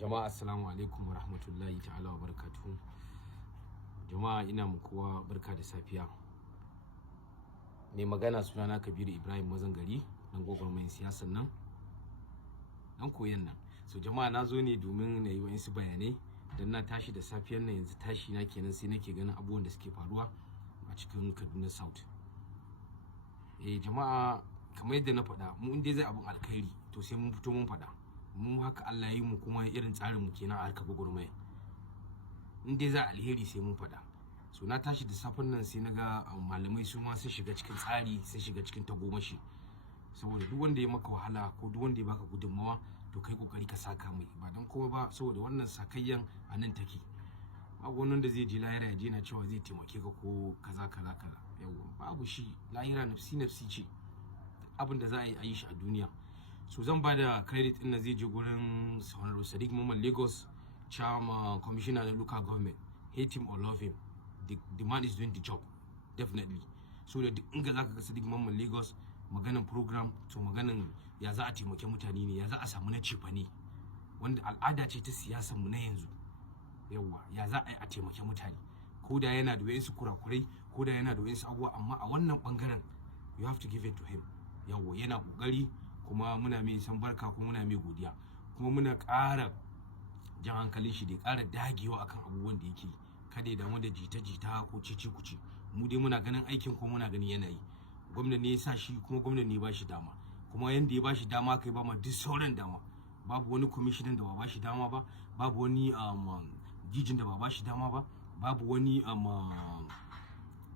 Jama'a assalamu alaikum wa rahmatullahi ta'ala wa barakatuhu. Jama'a ina muku kowa barka da safiya. Mai magana sunana Kabiru Ibrahim Mazangari, dan gwagwarmayin siyasan nan, dan koyan nan. So jama'a na zo ne domin na yi wa'insu bayanai dan na tashi da safiyar nan, yanzu tashi na kenan sai nake ganin abubuwan da suke faruwa a cikin Kaduna South. Jama'a kamar yadda na faɗa, mu inda zai abun alkhairi to sai mun fito mun faɗa. Mu haka Allah yi mu, kuma irin tsarin mu kenan a harkar gwagwarmaya. In dai za alheri sai mun faɗa. So na tashi da safen nan sai naga malamai su ma sun shiga cikin tsari, sun shiga cikin tagomashi, saboda duk wanda ya maka wahala ko duk wanda ya baka gudunmawa to kai kokari ka saka mai, ba dan komai ba saboda wannan sakayyan a nan take. Babu wani wanda zai je lahira ya je na cewa zai taimake ka ko kaza kaza kaza. Yawwa babu shi, lahira nafsi nafsi ce, abin da za a yi shi a duniya. So zan ba da credit din na zai je gurin Honorable Sadiq Mamman Lagos, Chairman Commissioner of Local Government. Hate him or love him, the man is doing the job, definitely. So da duk inga zaka ga Sadiq Mamman Lagos maganan program, to maganan ya za a taimake mutane ne, ya za a samu na cefa ne, wanda al'ada ce ta siyasar mu na yanzu. Yawwa ya za a yi a taimake mutane, ko da yana da wayansu kurakurai, ko da yana da wayansu abubuwa, amma a wannan bangaren you have to give it to him. Yawwa yana kokari, kuma muna mai san barka, kuma muna mai godiya, kuma muna ƙara jan hankalin shi da ya ƙara dagewa akan abubuwan da yake, kada ya damu da jita-jita ko cece-kuce. Mu dai muna ganin aikin, kuma muna ganin yanayi. Gwamnati ne ya sa shi, kuma gwamnati ne ya ba shi dama, kuma yanda ya ba shi dama kai ba ma duk sauran dama. Babu wani commissioner da ba shi dama ba, babu wani jijin da ba shi dama ba, babu wani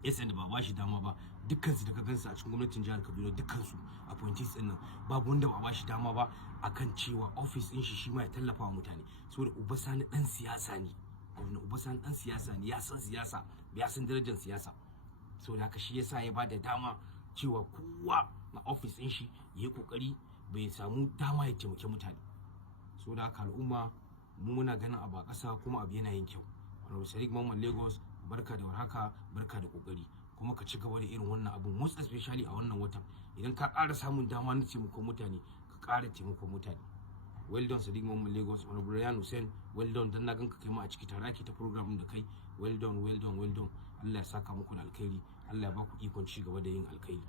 SN da ba shi dama ba. Dukkansu da ka gansu a cikin gwamnatin jihar Kaduna, dukkansu appointees din nan, babu wanda ba shi dama ba akan cewa office din shi ma ya tallafa wa mutane. Saboda Uba Sani dan siyasa ne, gwamnati Uba Sani dan siyasa ne, ya san siyasa, ya san darajar siyasa. Saboda haka shi yasa ya bada dama cewa kowa na office din shi yayi kokari bai samu dama ya taimake mutane. Saboda haka al'umma mu muna ganin abu a ƙasa, kuma abu yana yin kyau. Honorable Sadiq Mamman Lagos, barka da warhaka, barka da kokari, kuma ka ci gaba da irin wannan abu, most especially a wannan watan. Idan ka ƙara samun dama na taimakon mutane, ka ƙara taimakon mutane. Well done Sadiq Mamman Lagos. Honorable Ryan Hussein, well done, dan na ganka kai ma a ciki tare ake ta program da kai. Well done, well done, well done. Allah ya saka muku da alkhairi, Allah ya ba ku ikon ci gaba da yin alkhairi.